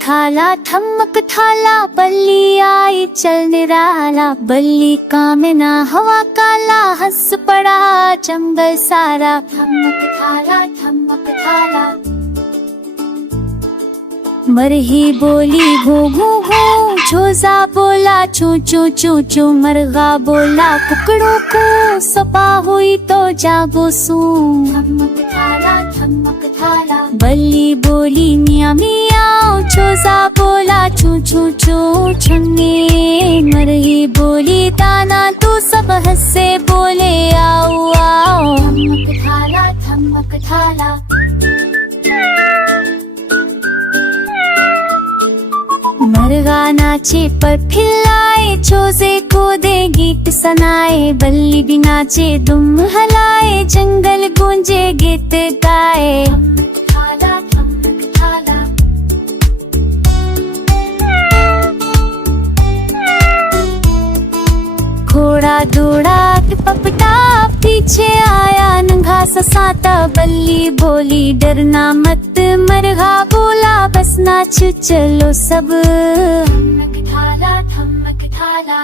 थाला ठमक थाला, बल्ली आई चल निराला। बल्ली कामना हवा काला, हंस पड़ा जंगल सारा। ठमक थाला मरही बोली घू घू घू, झोजा बोला चू चू चू चू। मरगा बोला कुकड़ों को, सपा हुई तो जागो सू। ठमक थाला बल्ली बोली मियाँ मियाँ, झोजा बोला चू चू चू। छन्नी मरही बोली दाना, तू सब हंसे बोले आओ आओ। ठमक थाला मरगा नाचे पर फिल्लाए, झोजे को दे गीत सनाए। बल्ली भी नाचे दुम हलाए, जंगल गूंजे गीत गाए। घोड़ा दौड़ा पपटा, पीछे आया नंगा सा सांता। बल्ली बोली डरना मत, मरगा बोला बस नाच चलो सब। ठमक थाला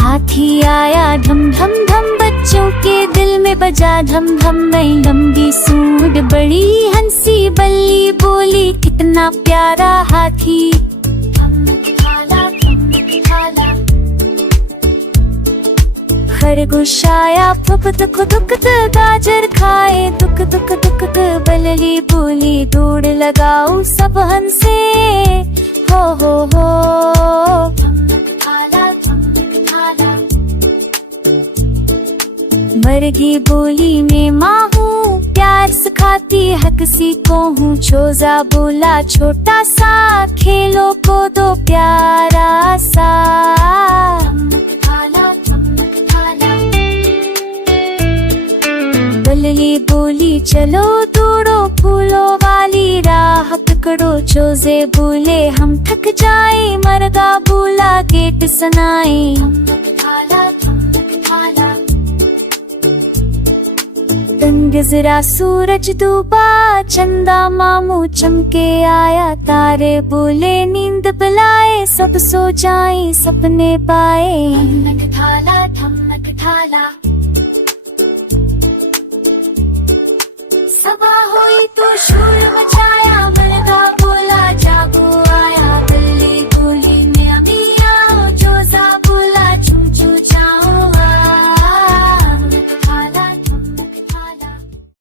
हाथी आया ढम ढम ढम, बच्चों के दिल में बजा धम धम। नई लंबी सूंड बड़ी हंसी, बल्ली बोली कितना प्यारा हाथी। खरगोश आया फुक दुक दुक, गाजर खाए दुक दुक दुक। बल्ली बोली दौड़ लगाओ सब हंसे, हो हो। मरगी बोली मैं माँ हूँ, प्यार सिखाती हक सी को हूँ। झोजा बोला छोटा सा, खेलो को दो प्यारा सा। बल्ली बोली चलो दौड़ो, फूलों वाली राह पकड़ो। झोजे बोले हम थक जाए, मरगा बोला गेट सनाए। दिन गुजरा सूरज डूबा, चंदा मामू चमके आया। तारे बोले नींद बुलाए, सब सो जाए सपने पाए। ठमक थाला सबा हुई तो शोर मचाया। मरगा